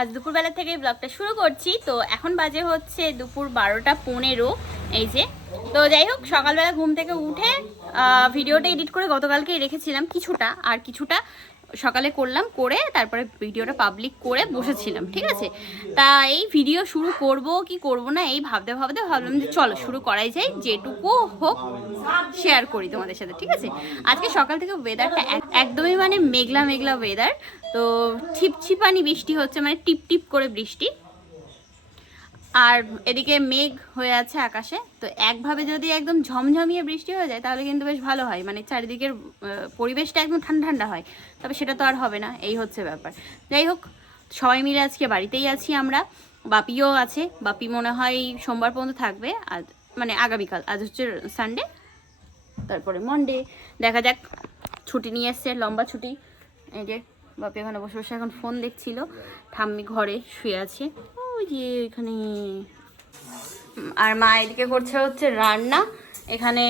আজ দুপুরবেলা থেকে ব্লগটা শুরু করছি। তো এখন বাজে হচ্ছে দুপুর বারোটা পনেরো। এই যে। তো যাই হোক, সকালবেলা ঘুম থেকে উঠে ভিডিওটা এডিট করে গতকালকেই রেখেছিলাম কিছুটা, আর কিছুটা সকালে করলাম, করে তারপরে ভিডিওটা পাবলিক করে বসেছিলাম, ঠিক আছে? তা এই ভিডিও শুরু করব, কি করব না, এই ভাবতে ভাবতে ভাবলাম যে চলো, শুরু করাই যায় যেটুকু হোক শেয়ার করি তোমাদের সাথে, ঠিক আছে? আজকে সকাল থেকে ওয়েদারটা একদমই মানে মেঘলা মেঘলা ওয়েদার তো ছিপছিপানি বৃষ্টি হচ্ছে মানে টিপ টিপ করে বৃষ্টি। আর এদিকে মেঘ হয়ে আছে আকাশে, তো একভাবে যদি একদম ঝমঝমিয়ে বৃষ্টি হয়ে যায়, তাহলে কিন্তু বেশ ভালো হয়। মানে চারিদিকের পরিবেশটা একদম ঠান্ডা ঠান্ডা হয়। তবে সেটা তো আর হবে না, এই হচ্ছে ব্যাপার। যাই হোক, সবাই মিলে আজকে বাড়িতেই আছি আমরা। বাপিও আছে, বাপি মনে হয় সোমবার পর্যন্ত থাকবে আজ মানে আগামীকাল। আজ হচ্ছে সানডে তারপরে মন্ডে দেখা যাক, ছুটি নিয়ে এসছে, লম্বা ছুটি। এই যে, বাপি এখানে বসে বসে এখন ফোন দেখছিল। ঠাম্মি ঘরে শুয়ে আছে। এখানে, আর মা এদিকে করছে হচ্ছে রান্না। এখানে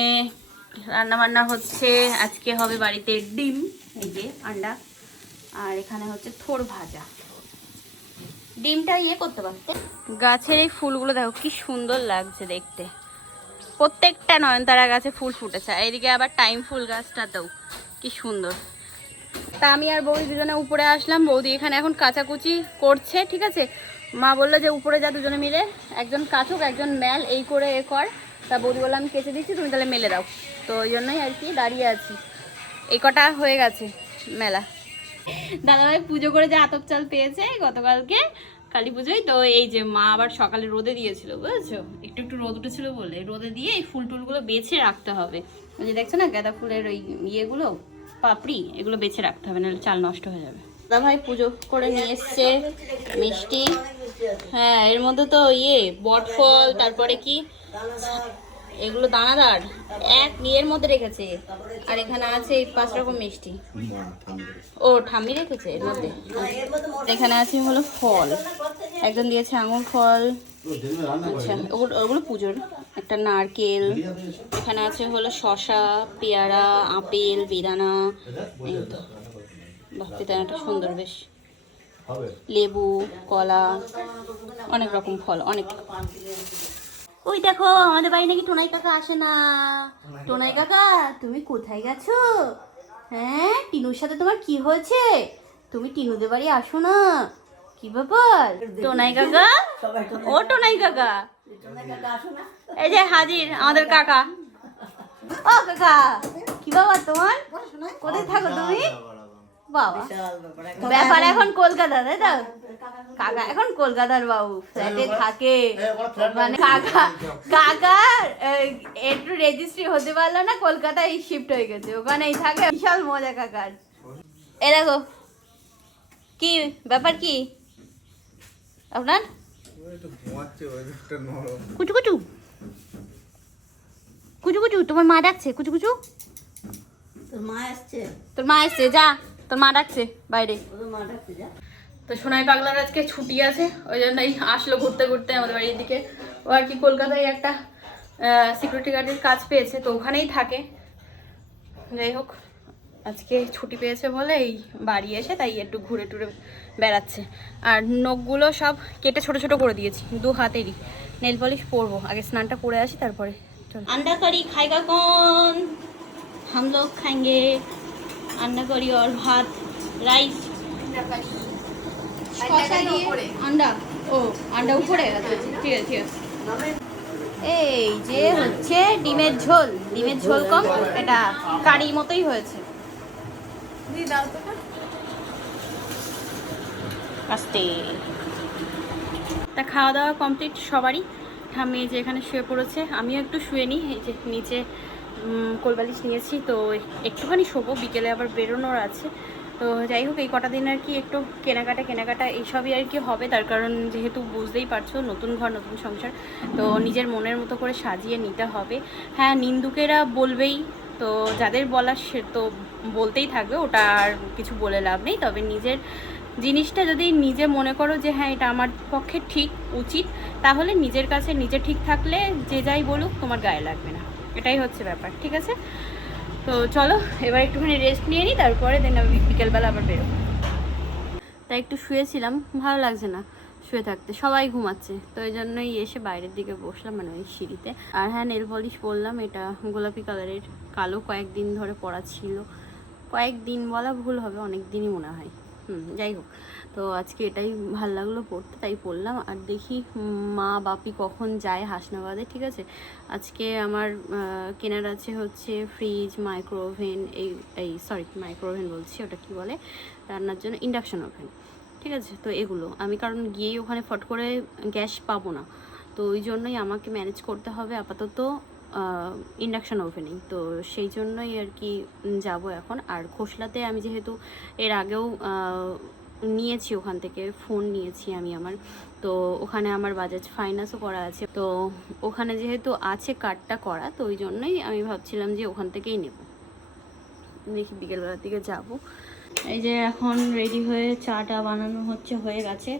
রান্না বান্না হচ্ছে, আজকে হবে বাড়িতে ডিম, এই যে আন্ডা। আর এখানে হচ্ছে থোর ভাজা। ডিমটা ইয়ে করতে পারতে গাছের এই ফুলগুলো দেখো, কি সুন্দর লাগছে দেখতে। প্রত্যেকটা নয়নতারা গাছে ফুল ফুটেছে এদিকে আবার টাইম ফুল গাছটা গাছটাতেও কি সুন্দর। তা আমি আর বৌদি দুজনে উপরে আসলাম। বৌদি এখানে এখন কাচাকুচি করছে, ঠিক আছে? মা বলল যে উপরে যা দুজনে মিলে, একজন কাচুক, একজন মেল এই করে এ কর। তা বৌদি বলল, আমি কেচে দিচ্ছি, তুমি তাহলে মেলে দাও। তো ওই জন্যই আর কি দাঁড়িয়ে আছি। এই কটা হয়ে গেছে মেলা। দাদাভাই পুজো করে যে আতপ চাল পেয়েছে গতকালকে, কালী পুজোয়। তো এই যে মা আবার সকালে রোদে দিয়েছিল, বুঝেছ? একটু একটু রোদ উঠেছিল বলে, রোদে দিয়ে এই ফুল টুলগুলো বেছে রাখতে হবে। ওই যে দেখছ না, গাঁদা ফুলের ওই ইয়েগুলো, পাপড়ি, এগুলো বেছে রাখতে হবে, নাহলে চাল নষ্ট হয়ে যাবে। দাদাভাই পুজো করে নিয়ে এসছে, মিষ্টি। হ্যাঁ এর মধ্যে তো ইয়ে বটফল, তারপরে কি? এগুলো দানাদার। এক ইয়ের মধ্যে রেখেছে। আর এখানে আছে পাঁচ রকম মিষ্টি। ও, ঠাম্মি রেখেছে এর মধ্যে? এখানে আছে হলো ফল। একজন দিয়েছে আঙুর ফল। আচ্ছা ওগুলো ওগুলো পুজোর। একটা নারকেল। এখানে আছে হলো শশা পেয়ারা, আপেল, বেদানা। তো। সুন্দর বেশ। লেবু কলা অনেক রকম ফল অনেক। ওই দেখো আমাদের বাড়ি নাকি টোনাই কাকা আসে না। টোনাই কাকা তুমি কোথায় গেছো? হ্যাঁ টিনুর সাথে তোমার কি হয়েছে? তুমি টিনুদের বাড়ি আসো না। কি ব্যাপার? টোনাই কাকা? ও টোনাই কাকা। এই যে হাজির আমাদের কাকা। ও কাকা কি বাবা তোমার? কোথায় থাকো তুমি? বাবা। ব্যাপার এখন কলকাতা তাই তো? কাকা এখন কলকাতার বাবু ফ্ল্যাটে থাকে। মানে কাকা কাকার একটু রেজিস্ট্রি হতে পারল না কলকাতায় শিফট হয়ে গেছে ওখানেই থাকে। বিশাল মজা কাকার। এ দেখো কি ব্যাপার কি? আপনার? কুচু কুচু। কুচু কুচু তোমার মা ডাকছে কুচু কুচু। তোর মা এসছে তোর মা এসছে যা। তোর মা ডাকছে? বাইরে। তো সোনাই পাগলার আজকে ছুটি আছে ওই জন্যই আসলো ঘুরতে ঘুরতে আমাদের বাড়ির দিকে। ও আর কি কলকাতায় একটা সিকিউরিটি গার্ডের কাজ পেয়েছে তো ওখানেই থাকে। যাই হোক আজকে ছুটি পেয়েছে বলে এই বাড়ি এসে তাই একটু ঘুরে টুরে বেড়াচ্ছে। আর নখগুলো সব কেটে ছোট ছোট করে দিয়েছি দু হাতেরই। নেল পলিশ পরবো আগে স্নানটা করে আসি তারপরে। আন্ডা কারি খাইগা কোন? হাম লোক রান্না করি আর ভাত রাইস আন্ডা? ও আন্ডা উপরে? আচ্ছা, আচ্ছা, ঠিক আছে ঠিক আছে। এই যে হচ্ছে ডিমের ঝোল। ডিমের ঝোল কম এটা কারি মতোই হয়েছে। তা। খাওয়া দাওয়া কমপ্লিট সবারই। ঠাম্মি যে এখানে শুয়ে পড়েছে আমিও একটু শুয়ে নিই এই যে নিচে কোলবালিশ নিয়েছি, তো একটুখানি শোবো, বিকেলে আবার বেরোনোর আছে। তো যাই হোক, এই কটা দিন আর কি একটু কেনাকাটা কেনাকাটা এইসবই আর কি হবে। তার কারণ যেহেতু বুঝতেই পারছ, নতুন ঘর, নতুন সংসার, তো নিজের মনের মতো করে সাজিয়ে নিতে হবে। হ্যাঁ নিন্দুকেরা বলবেই, তো যাদের বলার সে তো বলতেই থাকবে, ওটা আর কিছু বলে লাভ নেই। তবে নিজের জিনিসটা যদি নিজে মনে করো যে হ্যাঁ এটা আমার পক্ষে ঠিক, উচিত, তাহলে নিজের কাছে নিজে ঠিক থাকলে যে যাই বলুক, তোমার গায়ে লাগবে না। এটাই হচ্ছে ব্যাপার, ঠিক আছে? তো চলো, এবার একটুখানি রেস্ট নিয়ে নিই তারপরে দেন আমি বিকেলবেলা আবার বেরোবো। তাই একটু শুয়েছিলাম, ভালো লাগছে না শুয়ে থাকতে, সবাই ঘুমাচ্ছে, তো এই জন্যই এসে বাইরের দিকে বসলাম মানে ওই সিঁড়িতে। আর হ্যাঁ নেল পলিশ পরলাম এটা গোলাপি কালারের কালো কয়েকদিন ধরে পরা ছিল। কয়েকদিন বলা ভুল হবে অনেক দিনই মনে হয়। হুম, যাই হোক। তো আজকে এটাই ভালো লাগল পড়তে, তাই পড়লাম। আর দেখি মা বাপি কখন যায় হাসনাবাদে, ঠিক আছে? আজকে আমার কেনার আছে হচ্ছে ফ্রিজ মাইক্রো ওভেন এই এই সরি মাইক্রো ওভেন বলছি, ওটা কি বলে? রান্নার জন্য ইন্ডাকশন ওভেন ঠিক আছে? তো এগুলো। আমি কারণ গিয়েই ওখানে ফট করে গ্যাস পাবো না। তো ওই জন্যই আমাকে ম্যানেজ করতে হবে আপাতত। ইন্ডাকশান ওভেনেই তো সেই জন্যই আর কি যাব এখন। আর খোসলাতে আমি যেহেতু এর আগেও নিয়েছি ওখান থেকে ফোন নিয়েছি আমি আমার। তো ওখানে আমার বাজাজ ফাইন্যান্সও করা আছে। তো ওখানে যেহেতু আছে কার্ডটা করা, তো ওই জন্যই আমি ভাবছিলাম যে ওখান থেকেই নেব। দেখি বিকেলবেলার দিকে যাব। এই যে এখন রেডি হয়ে চাটা বানানো হচ্ছে হয়ে গেছে।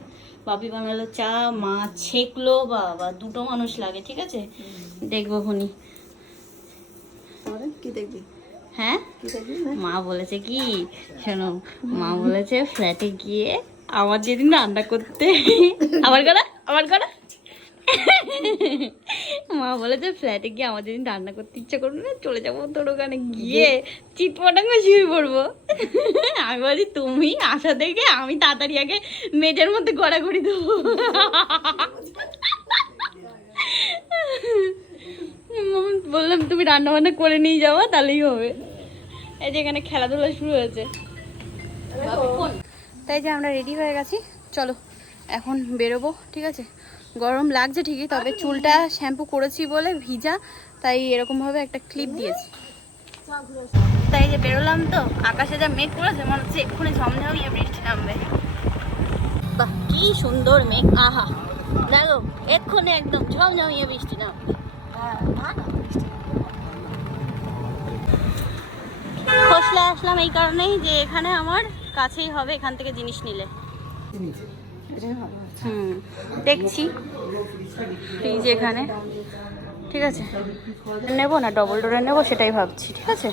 বাপি বানালো চা মা ছেকলো বাবা দুটো মানুষ লাগে ঠিক আছে? দেখব খুনি। কি দেখবি? হ্যাঁ? মা বলেছে কি? শোনো মা বলেছে ফ্ল্যাটে গিয়ে আমার যেদিন রান্না করতে আবার করা আবার করা। মা বলেছে ফ্ল্যাটে গিয়ে আমার যেদিন রান্না করতে ইচ্ছা করবে না চলে যাব তোর ওখানে গিয়ে চিটপটাঙ্গে শুয়ে পড়ব। আমি বলছি তুমি আসা থেকে আমি তাড়াতাড়ি আগে মেজের মধ্যে গড়াগড়ি দেবো। বললাম তুমি রান্না বান্না করে নিয়ে যাওয়া তাহলেই হবে। এই যে এখানে খেলাধুলা শুরু হয়েছে। তাই যে আমরা রেডি হয়ে গেছি। চলো এখন বেরোবো ঠিক আছে? গরম লাগছে ঠিকই, তবে চুলটা শ্যাম্পু করেছি বলে ভিজা, তাই এরকমভাবে একটা ক্লিপ দিয়েছি। তাই যে বেরোলাম তো, আকাশে যা মেঘ করেছে, মনে হচ্ছে এক্ষুনি ঝমঝমিয়ে বৃষ্টি নামবে। বাহ, কি সুন্দর মেঘ, আহা। দেখো, এক্ষুনি একদম ঝমঝমিয়ে বৃষ্টি নামবে। খোসলা আসলাম এই কারণেই যে এখানে আমার কাছেই হবে এখান থেকে জিনিস নিলে। হুম দেখছি। ফ্রিজ এখানে। ঠিক আছে। নেব না ডবল ডোরের নেব সেটাই ভাবছি ঠিক আছে?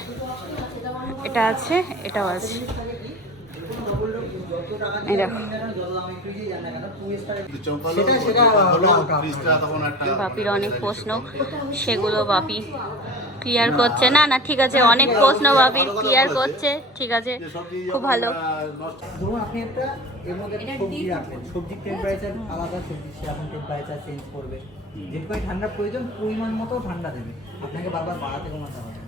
এটা আছে এটাও আছে। বাপির অনেক প্রশ্ন। সেগুলো বাপি ক্লিয়ার করছে। না না ঠিক আছে অনেক প্রশ্ন বাপির ক্লিয়ার করছে ঠিক আছে খুব ভালো। ধরুন আপনি একটা এর মধ্যে সবজি রাখলেন সবজির টেম্পারেচার আলাদা সবজি সেরকম টেম্পারেচার চেঞ্জ করবে। যেটুকু ঠান্ডা প্রয়োজন পরিমাণ মতো ঠান্ডা দেবে। আপনাকে বারবার বাড়াতে কমাতে হবে না।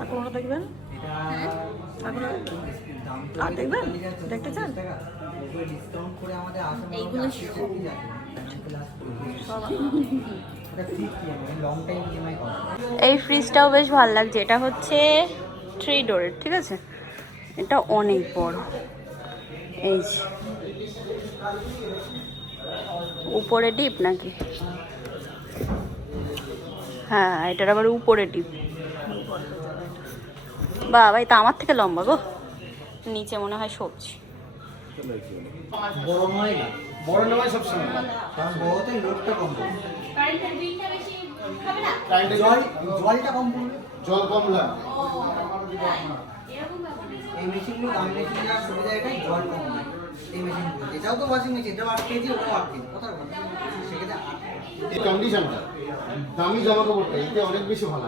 আর কোনটা দেখবেন? দেখবেন? দেখতে চান? ডিসকাউন্ট করে আমাদের এইগুলো করা। এই ফ্রিজটাও বেশ ভালো লাগছে। এটা হচ্ছে থ্রি ডোরের ঠিক আছে? এটা অনেক বড়। এই উপরে ডিপ নাকি? হ্যাঁ এটার আবার উপরে ডিপ বাবা এটা আমার থেকে লম্বা গো। নিচে মনে হয় সবজি। বড় নয় না বড় নেওয়াই সবসময়। কারণ বড়তে লোডটা কম পড়বে। জল জলটা কম পড়বে। জল কম লাগে এই মেশিনগুলো দামি মেশিন যাওয়ার সুবিধা এটাই জল কম হয় এই মেশিনগুলো। এটাও তো ওয়াশিং মেশিন এটাও আট কেজি ওটাও আট কেজি। কোথাও কথা। সেক্ষেত্রে কন্ডিশনটা দামি জামা কাপড়টা এতে অনেক বেশি ভালো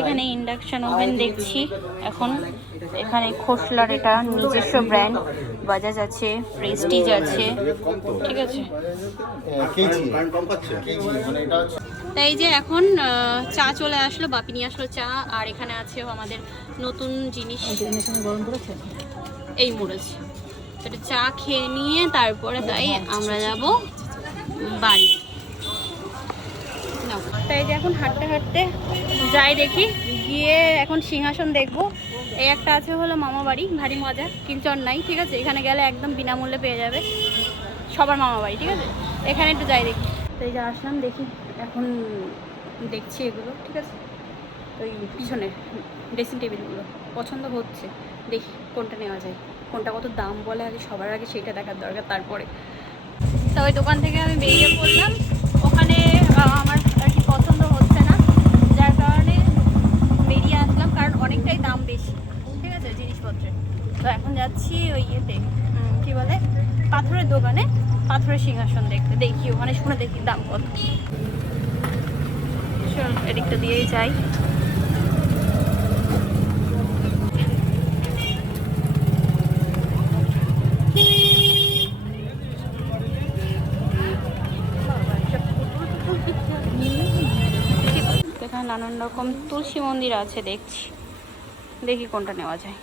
এখানে ইন্ডাকশন ওভেন দেখছি। এখন এখানে খোসলার এটা নিজস্ব ব্র্যান্ড বাজাজ আছে প্রেস্টিজ আছে। ঠিক আছে? তাই যে এখন চা চলে আসলো বাপি নিয়ে আসলো চা। আর এখানে আছে আমাদের নতুন জিনিস। গরম করেছে এই মুড়েছে সেটা চা খেয়ে নিয়ে তারপরে তাই আমরা যাব বাড়ি। তাই যে এখন হাঁটতে হাঁটতে যাই দেখি, গিয়ে এখন সিংহাসন দেখব। এই একটা আছে হলো মামা বাড়ি, ভারী মজা, কিঞ্চন নাই, ঠিক আছে? এখানে গেলে একদম বিনামূল্যে পেয়ে যাবে সবার মামা বাড়ি, ঠিক আছে? এখানে একটু যাই দেখি। তো এই যে আসলাম, দেখি এখন দেখছি এগুলো, ঠিক আছে? ওই পিছনে ড্রেসিং টেবিলগুলো পছন্দ হচ্ছে, দেখি কোনটা নেওয়া যায়। কোনটা কত দাম বলে, আগে সবার আগে সেটা দেখার দরকার, তারপরে। তবে দোকান থেকে আমি বেরিয়ে পড়লাম। ওখানে আমার আর কি পছন্দ হচ্ছে না, যার কারণে বেরিয়ে আসলাম, কারণ অনেকটাই দাম বেশি, ঠিক আছে, জিনিসপত্রের। তো এখন যাচ্ছি ওই ইয়েতে কী বলে, পাথরের দোকানে, পাথরের সিংহাসন দেখতে। দেখি, ওখানে শুনে দেখি দাম কত। এদিকটা দিয়েই যাই। নানান রকম তুলসী মন্দির আছে, দেখছি। দেখি কোনটা নেওয়া যায়।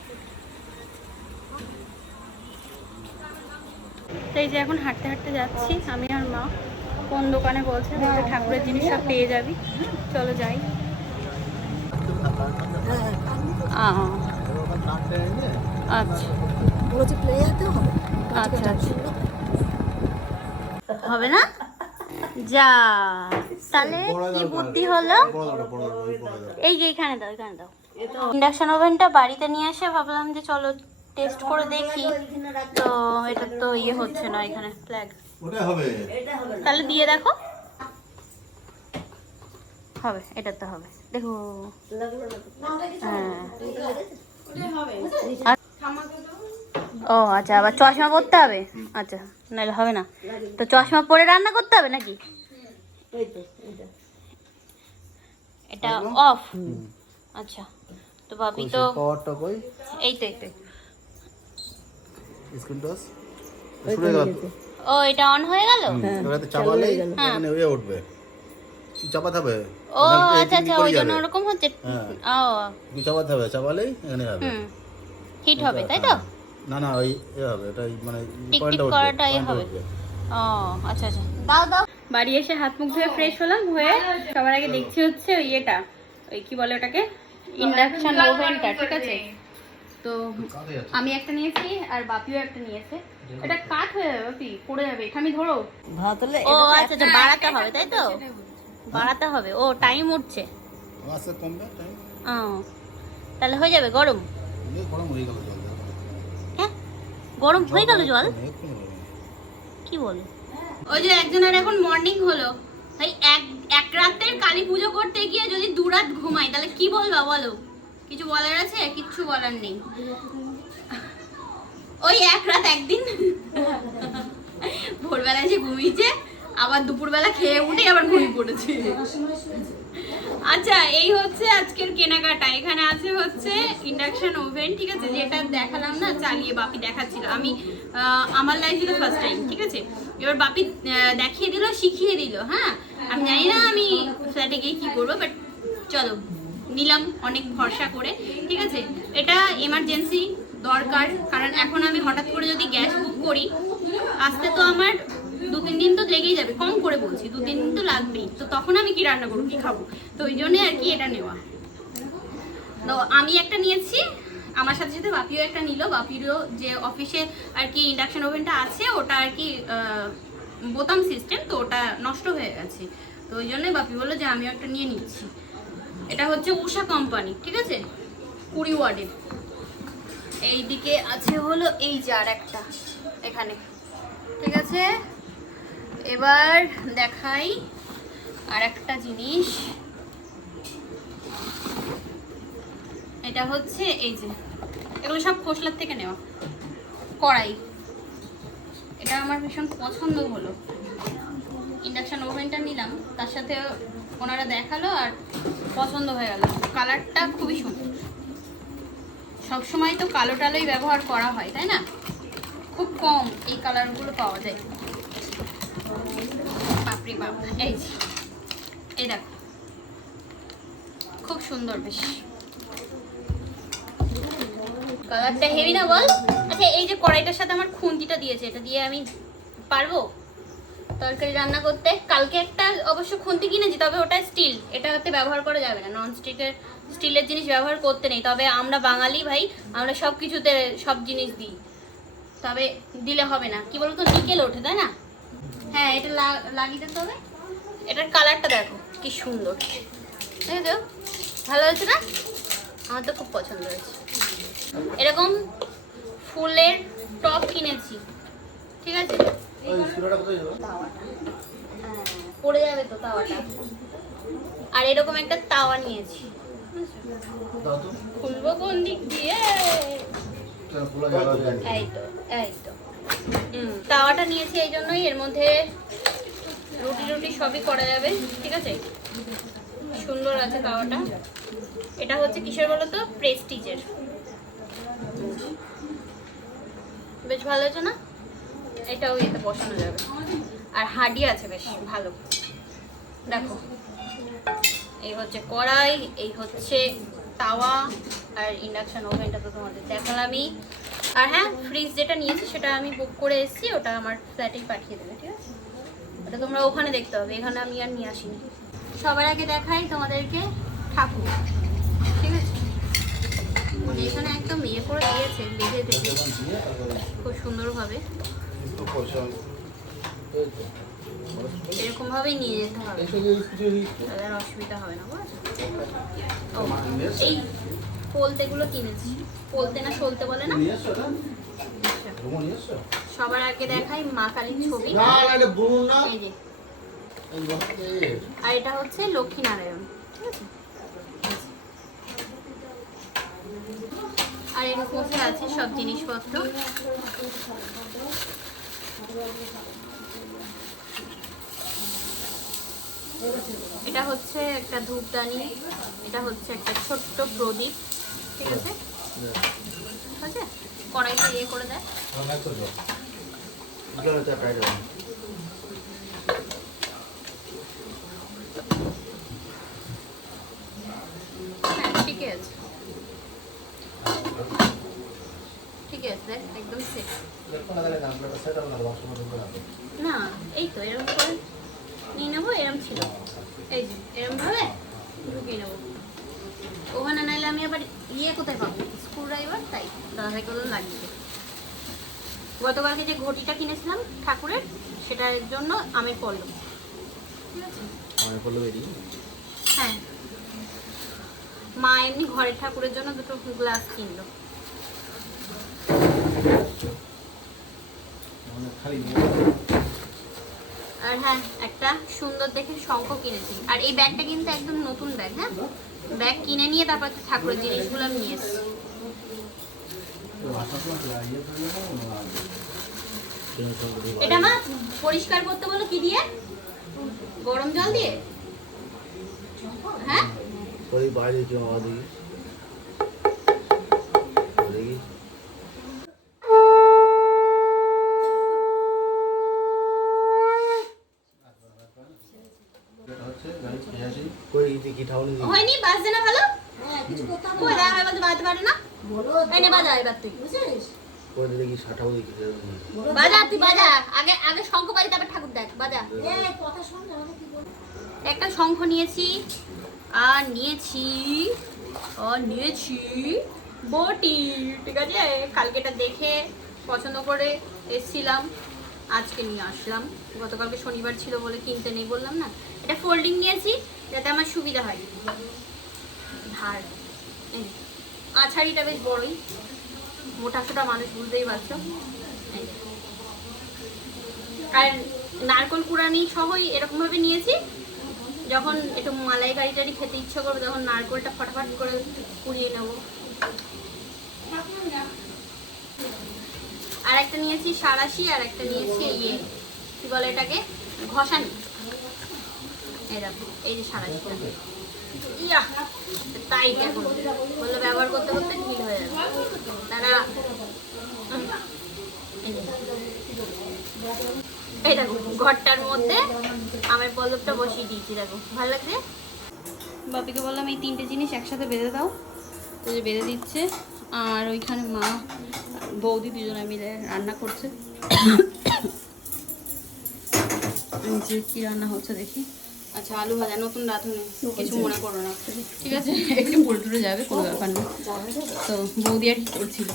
এই যে এখন হাঁটতে হাঁটতে যাচ্ছি, আমি আর মা। কোন দোকানে বলছে ঠাকুরের জিনিস সব পেয়ে যাবি। চলো যাই। আচ্ছা। আচ্ছা আচ্ছা। হবে না? যা। তাহলে কি বুদ্ধি হলো? এই যে এখানে দাও এখানে দাও। ইন্ডাকশন ওভেনটা বাড়িতে নিয়ে এসে ভাবলাম যে চলো টেস্ট করে দেখি। তো এটা তো ইয়ে হচ্ছে না এখানে ফ্ল্যাগ তাহলে দিয়ে দেখো। হবে এটা তো হবে। দেখো। হ্যাঁ। ও আচ্ছা আবার চশমা পরতে হবে? আচ্ছা নাহলে হবে না। তো চশমা পরে রান্না করতে হবে নাকি? এটা অফ আচ্ছা। তো ভাবি তো পাওয়ারটা কই? এই তো এই তো স্ক্রিন টাচ শুরু হয়ে গেল ও এটা অন হয়ে গেল? এবারে এখানে হয়ে উঠবে। কি চাপাতে হবে? ও আচ্ছা আচ্ছা ওই জন্য। ওরকম হচ্ছে। হ্যাঁ। ও। কি চাপাতে হবে চাপালেই এখানে হবে। হিট হবে তাই তো? না না ওই হবে এটা মানে টিক পয়েন্টটা করাটাই হবে। ও আচ্ছা আচ্ছা। দাও দাও। বাড়ি এসে হাত মুখ ধুয়ে ফ্রেশ হলাম হয়ে সবার আগে দেখছি হচ্ছে ওই ইয়েটা ওই কি বলে ওটাকে? ইন্ডাকশন ওভেনটা ঠিক আছে? তো আমি একটা নিয়েছি আর বাপিও একটা নিয়েছে। এটা কাঠ হয়ে যাবে বাপি পড়ে যাবে এটা আমি ধরো। ভাত হলে ও আচ্ছা আচ্ছা বাড়াতে হবে তাই তো? বাড়াতে হবে ও টাইম উঠছে। আস্তে কমবে টাইম ও তাহলে হয়ে যাবে গরম? গরম হয়ে গেল জল হ্যাঁ? গরম হয়ে গেল জল কি বলো? ওই যে একজনের এখন মর্নিং হলো। ভাই, এক এক রাতের কালী পুজো করতে গিয়ে যদি দু রাত ঘুমাই, তাহলে কি বলবা বলো? কিছু বলার আছে? কিচ্ছু বলার নেই। ওই এক রাত একদিন। ভোরবেলা এসে ঘুমিয়েছে, আবার দুপুরবেলা খেয়ে উঠে আবার ঘুমিয়ে পড়েছে। আচ্ছা এই হচ্ছে আজকের কেনাকাটা। এখানে আছে হচ্ছে ইন্ডাকশন ওভেন ঠিক আছে? যেটা দেখালাম না, চালিয়ে বাপি দেখাচ্ছিল। আমি আমার লাইফ ছিল ফার্স্ট টাইম ঠিক আছে? এবার বাপি দেখিয়ে দিল, শিখিয়ে দিল হ্যাঁ? আমি জানি না আমি ফ্ল্যাটে গিয়ে কি করব বাট চলো, নিলাম অনেক ভরসা করে, ঠিক আছে? এটা এমার্জেন্সি দরকার, কারণ এখন আমি হঠাৎ করে যদি গ্যাস বুক করি, আসতে তো আমার দু তিন দিন তো লেগেই যাবে, কম করে বলছি, দু তিন দিন তো লাগবেই, তো তখন আমি কি রান্না করব, কি খাব? তো ওই জন্যই আর কি এটা নেওয়া। তো আমি একটা নিয়েছি আমার সাথে সাথে বাপিও একটা নিল। বাপিরও যে অফিসে আর কি ইন্ডাকশন ওভেনটা আছে, ওটা আর কি বোতাম সিস্টেম তো ওটা নষ্ট হয়ে গেছে। তো ওই জন্যই বাপি বলল যে, আমিও একটা নিয়ে নিচ্ছি। এটা হচ্ছে উষা কোম্পানি ঠিক আছে? কুড়ি ওয়ার্ডের। এইদিকে আছে হলো এই আর একটা, এখানে। ঠিক আছে? এবার দেখাই আর একটা জিনিস। এটা হচ্ছে এই যে এগুলো সব খোসলার থেকে নেওয়া। কড়াই। এটা আমার ভীষণ পছন্দ হলো। ইন্ডাকশান ওভেনটা নিলাম, তার সাথে ওনারা দেখাল আর পছন্দ হয়ে গেল। কালারটা খুবই সুন্দর। সবসময় তো কালো টালোই ব্যবহার করা হয়, তাই না? খুব কম এই কালারগুলো পাওয়া যায়। বাপরে বাপ, এই এই দেখো। খুব সুন্দর বেশ। কালারটা হেভি না বল? আচ্ছা এই যে কড়াইটার সাথে আমার খুন্তিটা দিয়েছে, এটা দিয়ে আমি পারব? তরকারি রান্না করতে? কালকে একটা অবশ্য খুন্তি কিনেছি, তবে ওটা স্টিল এটা হতে ব্যবহার করা যাবে না। নন স্টিকের স্টিলের জিনিস ব্যবহার করতে নেই। তবে আমরা বাঙালি ভাই, আমরা সব কিছুতে সব জিনিস দিই। তবে দিলে হবে না। কি বলতো? নিকেল ওঠে, তাই না? হ্যাঁ এটা লাগিয়ে দিতে হবে এটার কালারটা দেখো, কি সুন্দর। দেখো তো? ভালো হয়েছে না? আমার তো খুব পছন্দ হয়েছে। এরকম ফুলের টপ কিনেছি। ঠিক আছে? হ্যাঁ, পড়ে যাবে তো তাওয়াটা। আর এরকম একটা তাওয়া নিয়েছি। খুলবো কোন দিক দিয়ে? এই তো এই তো। তাওয়াটা নিয়েছি এই জন্যই। এর মধ্যে রুটি রুটি সবই করা যাবে ঠিক আছে? সুন্দর আছে তাওয়াটা। এটা হচ্ছে কিসের বলো তো প্রেস্টিজের। বেশ ভালো হয়েছে না? এটাও এতে বসানো যাবে। আর হাঁডি আছে বেশ ভালো। দেখো, এই হচ্ছে কড়াই, এই হচ্ছে তাওয়া আর ইন্ডাকশন ওভেনটা তো তোমাদের দেখালামই। আর হ্যাঁ ফ্রিজ যেটা নিয়েছি সেটা আমি বুক করে এসেছি, ওটা আমার ফ্ল্যাটেই পাঠিয়ে দেবে, ঠিক আছে? ওটা তোমরা ওখানে দেখতে হবে এখানে আমি আর নিয়ে আসিনি। সবার আগে দেখাই তোমাদেরকে ঠাকুর। এখানে একদম ইয়ে করে দিয়েছে, বেঁধে বেঁধে খুব সুন্দরভাবে। এরকম ভাবেই নিয়ে যেতে হবে। তাহলে অসুবিধা হবে না, বুঝেছ? এই পোলতেগুলো কিনেছি। পোলতে না সলতে বলে না। সবার আগে দেখাই মা কালীর ছবি। আর এটা হচ্ছে লক্ষ্মী নারায়ণ, ঠিক আছে? আর এর মধ্যে আছে সব জিনিসপত্র। এটা হচ্ছে একটা ধূপদানি, এটা হচ্ছে একটা ছোট্ট প্রদীপ, ঠিক আছে? ঠিক আছে কড়াইতে ইয়ে করে দেয়। হ্যাঁ ঠিকই আছে। ঠিকই একদম সেট না এই তো এরকম করে নিয়ে নেব এরম ছিল। এই যে এরম ভাবে ঢুকিয়ে নেব। ওখানে নাইলে আমি আবার ইয়ে কোথায় পাবো? স্ক্রু ড্রাইভার তাই দাদাভাই করল লাগিয়ে। গতকালকে যে ঘটিটা কিনেছিলাম ঠাকুরের সেটার জন্য আমের পড়ল ঠিক আছে? হ্যাঁ। মা এমনি ঘরের ঠাকুরের জন্য দুটো গ্লাস কিনলো। আর হ্যাঁ একটা সুন্দর দেখে শঙ্খ কিনেছি। আর এই ব্যাগটা কিন্তু একদম নতুন ব্যাগ হ্যাঁ? ব্যাগ কিনে নিয়ে তারপর ঠাকুরের জিনিসগুলো আমি নিয়ে এসেছি। এটা মা পরিষ্কার করতে বলো কি দিয়ে? গরম জল দিয়ে? হ্যাঁ? ওই বাইরে কি আওয়াজ হয়নি বাজছে না ভালো? হ্যাঁ কিছু করতে হবে কই না। বলতে বাজতে পারে না? বলো তাই না বাজা এবার তুই বুঝছিস? কই দেখি ষাটাও দেখি বাজা তুই বাজা। আগে আগে শঙ্খ বাজি তারপর ঠাকুর দেখ বাজা। এই কথা শোন আমাকে কি বল একটা শঙ্খ নিয়েছি আর নিয়েছি আর নিয়েছি বটি ঠিক আছে? কালকেটা দেখে পছন্দ করে এসছিলাম। আজকে নিয়ে আসলাম। গতকালকে শনিবার ছিল বলে কিনতে নেই বললাম না। এটা ফোল্ডিং নিয়েছি, যাতে আমার সুবিধা হয়। ধার আছাড়িটা বেশ বড়ই। মোটা সোটা মানুষ বুঝতেই পারছ। আর নারকল কুড়ানি সহই এরকমভাবে নিয়েছি। যখন একটু মালাই গাড়ি টাড়ি খেতে ইচ্ছে করবে, তখন নারকলটা ফটাফট করে কুড়িয়ে নেব। আর একটা নিয়েছি সারাশি আর একটা নিয়েছি ইয়ে কি বলে এটাকে? ঘষানি। এই যে তাই বলল ব্যবহার করতে করতে হয়ে যাবে। এই ঘরটার মধ্যে পল্লবটা বসিয়ে দিয়েছি, দেখো। ভালো লাগছে? বাপিকে বললাম, এই তিনটে জিনিস একসাথে বেঁধে দাও। তো যে বেঁধে দিচ্ছে। আর ওইখানে মা, বৌদি দুজনে মিলে রান্না করছে। যে কি রান্না হচ্ছে দেখি। আচ্ছা আলু ভাজা নতুন রাঁধুনি। কিছু মনে করো না। ঠিক আছে? একটু পুরো টুরে যাবে কোনো ব্যাপার না তো বৌদি আর কি করছিল?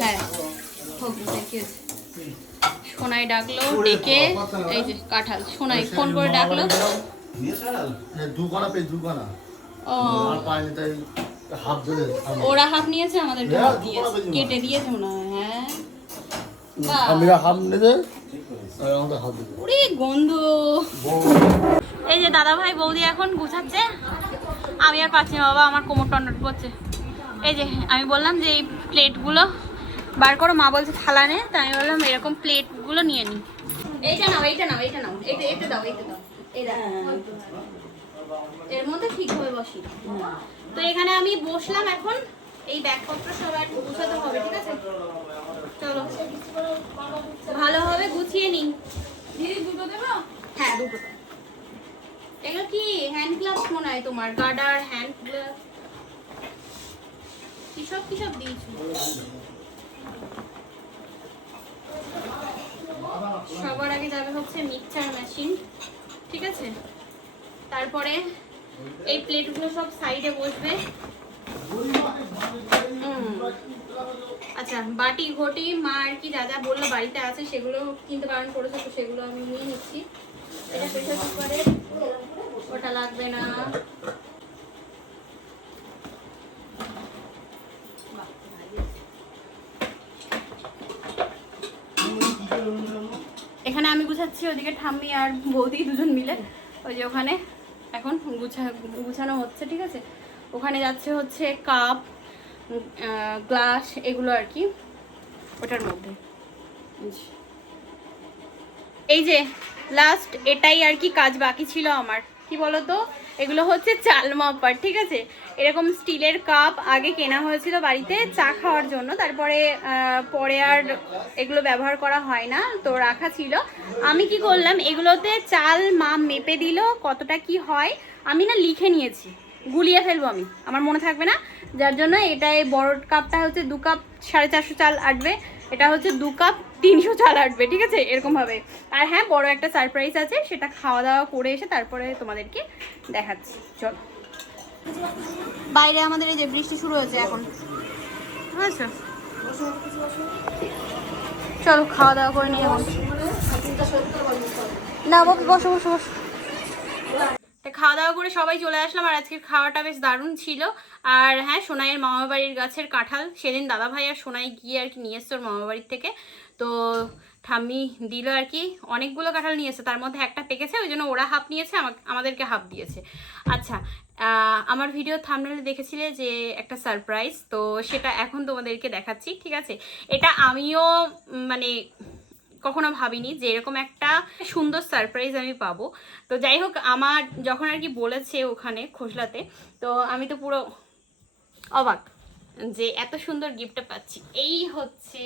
হ্যাঁ। হোক দেখি আছে। সোনাই ডাকলো ডেকে এই যে কাঁঠাল। সোনাই ফোন করে ডাকলো। ধরে ওরা হাফ নিয়েছে আমাদেরকে হ্যাঁ, কেটে দিয়েছে মনে হয় হ্যাঁ। আমরা হাফ নেবে? গন্ধ। এই যে দাদা ভাই বৌদি এখন গুছাচ্ছে। আমি আর পাচ্ছি না, বাবা আমার কোমর টন্ডট পড়ছে এই যে, আমি বললাম যে এই প্লেটগুলো বার করো, মা বলছে থালা নে, তাই আমি বললাম এরকম প্লেটগুলো নিয়ে নিই এইটা নাও এইটা নাও এইটা নাও, এইটা এটা দাও, এইটা দাও। এর মধ্যে ঠিকভাবে বসি। তো এখানে আমি বসলাম এখন, এই ব্যাগপত্র সব আর গুছাতে হবে, ঠিক আছে? চলো। ভালোভাবে গুছিয়ে নিই। দিদি দুটো দেবো? হ্যাঁ দুটো। এগুলো কি? হ্যান্ড গ্লাভস মনে হয় তোমার গার্ডার হ্যান্ড গ্লাভ কিসব কিসব দিয়েছ? সবার আগে যাবে হচ্ছে মিক্সচার মেশিন ঠিক আছে? তারপরে এই প্লেটগুলো সব সাইডে বসবে। হুম। আচ্ছা বাটি, ঘটি, মা আর কি যা যা বলল বাড়িতে আছে সেগুলো কিনতে বারণ করেছে, তো সেগুলো আমি নিয়ে নিচ্ছি। এটা প্রেশার কুকারে, ওটা লাগবে না। এখানে আমি গুছাচ্ছি ওদিকে ঠাম্মি আর বৌদি দুজন মিলে। ওই যে ওখানে এখন গুছা গুছানো হচ্ছে, ঠিক আছে? ওখানে যাচ্ছে হচ্ছে কাপ গ্লাস এগুলো আর কি, ওটার মধ্যে। এই যে। লাস্ট এটাই আর কি কাজ বাকি ছিল আমার। কি বলতো? এগুলো হচ্ছে চাল মাপার, ঠিক আছে? এরকম স্টিলের কাপ আগে কেনা হয়েছিল বাড়িতে চা খাওয়ার জন্য, তারপরে পরে আর এগুলো ব্যবহার করা হয় না, তো রাখা ছিল। আমি কি করলাম, এগুলোতে চাল মা মেপে দিল কতটা কি হয়। আমি না লিখে নিয়েছি, গুলিয়ে ফেলব আমি, আমার মনে থাকবে না। যার জন্য এটা এই বড় কাপটা হচ্ছে দু কাপ সাড়ে চারশো চাল আটবে। এটা হচ্ছে দু কাপ তিনশো চাল আটবে ঠিক আছে? এরকম ভাবে আর হ্যাঁ বড় একটা সারপ্রাইজ আছে সেটা খাওয়া দাওয়া করে এসে তারপরে তোমাদেরকে দেখাচ্ছি। চল। বাইরে আমাদের এই যে বৃষ্টি শুরু হয়েছে এখন। বুঝেছ চলো খাওয়া দাওয়া করে নিয়ে না বসো বসো বসো। তা খাওয়া দাওয়া করে সবাই চলে আসলাম আর আজকের খাওয়াটা বেশ দারুণ ছিল। আর হ্যাঁ সোনাইয়ের মামাবাড়ির গাছের কাঁঠাল সেদিন দাদা ভাই আর সোনাই গিয়ে আর কি নিয়ে এসছে ওর মামাবাড়ির থেকে। তো ঠাম্মি দিল আর কি অনেকগুলো কাঁঠাল নিয়ে এসছে, তার মধ্যে একটা পেকেছে, ওই জন্য ওরা হাফ নিয়েছে আমাদেরকে হাফ দিয়েছে। আচ্ছা আমার ভিডিও থামনেলে দেখেছিলে যে একটা সারপ্রাইজ তো সেটা এখন তোমাদেরকে দেখাচ্ছি, ঠিক আছে? এটা আমিও মানে কখনো ভাবিনি যে এরকম একটা সুন্দর সারপ্রাইজ আমি পাবো। তো যাই হোক, আমার যখন আর কি বলেছে ওখানে খোসলাতে, তো আমি তো পুরো অবাক যে এত সুন্দর গিফটটা পাচ্ছি। এই হচ্ছে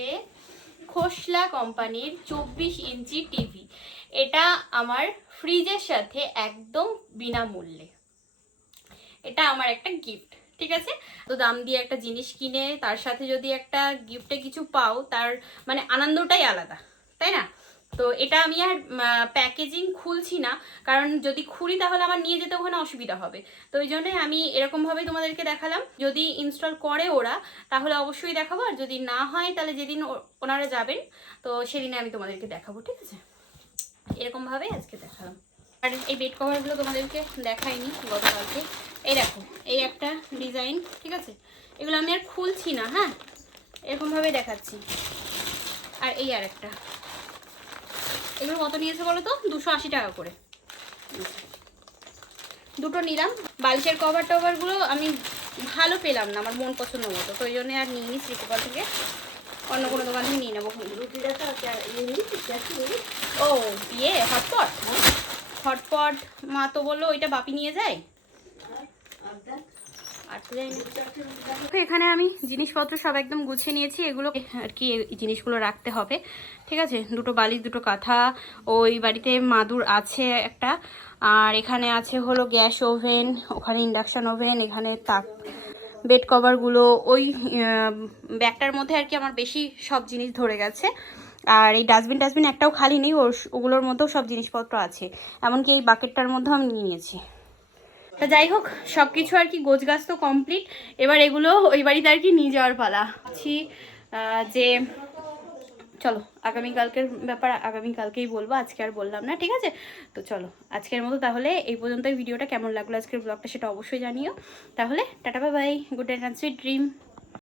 খোসলা কোম্পানির চব্বিশ ইঞ্চি টিভি এটা আমার ফ্রিজের সাথে একদম বিনামূল্যে। এটা আমার একটা গিফট ঠিক আছে? তো দাম দিয়ে একটা জিনিস কিনে, তার সাথে যদি একটা গিফটে কিছু পাও, তার মানে আনন্দটাই আলাদা। তাই না? তো এটা আমি আর প্যাকেজিং খুলছি না। কারণ যদি খুলি তাহলে আমার নিয়ে যেতে ওখানে অসুবিধা হবে। তো ওই জন্যই আমি এরকমভাবেই তোমাদেরকে দেখালাম। যদি ইনস্টল করে ওরা, তাহলে অবশ্যই দেখাবো। আর যদি না হয়, তাহলে যেদিন ওনারা যাবেন, তো সেদিনে আমি তোমাদেরকে দেখাবো, ঠিক আছে? এরকমভাবেই আজকে দেখালাম। আর এই বেড কভারগুলো তোমাদেরকে দেখাইনি গতকালকে। এই দেখো, এই একটা ডিজাইন ঠিক আছে? এগুলো আমি আর খুলছি না হ্যাঁ? এরকমভাবে দেখাচ্ছি। আর এই আর একটা এগুলো কত নিয়েছে বলো তো? দুশো আশি টাকা করে। দুটো নিলাম। বালিশের কভার টভারগুলো আমি ভালো পেলাম না আমার মন পছন্দ মতো। তো ওই জন্য আর নিয়ে নিচ্ছি দোকান থেকে। অন্য কোনো দোকান থেকে নিয়ে নেব ও ইয়ে হটপট? হটপট মা তো বলল ওইটা বাপি নিয়ে যায়। তো এখানে আমি জিনিসপত্র সব একদম গুছিয়ে নিয়েছি। এগুলো আর কি এই জিনিসগুলো রাখতে হবে। ঠিক আছে? দুটো বালিশ, দুটো কাঁথা, ওই বাড়িতে মাদুর আছে একটা। আর এখানে আছে হলো গ্যাস ওভেন, ওখানে ইন্ডাকশান ওভেন, এখানে তাক, বেড কভারগুলো, ওই ব্যাগটার মধ্যে আর কি আমার বেশি সব জিনিস ধরে গেছে। আর এই ডাস্টবিন, টাস্টবিন একটাও খালি নেই, ওর, ওগুলোর মধ্যেও সব জিনিসপত্র আছে। এমনকি এই বাকেটটার মধ্যেও আমি নিয়ে নিয়েছি। তা যাই হোক সব কিছু আর কি গোছগাছ তো কমপ্লিট এবার এগুলো ওই বাড়িতে আর কি নিয়ে যাওয়ার পালা। আছি যে চলো, আগামীকালকের ব্যাপার আগামীকালকেই বলব, আজকে আর বললাম না, ঠিক আছে? তো চলো, আজকের মতো তাহলে এই পর্যন্ত ভিডিওটা কেমন লাগল আজকের ব্লগটা সেটা অবশ্যই জানিও। তাহলে tata bye bye good night sweet dream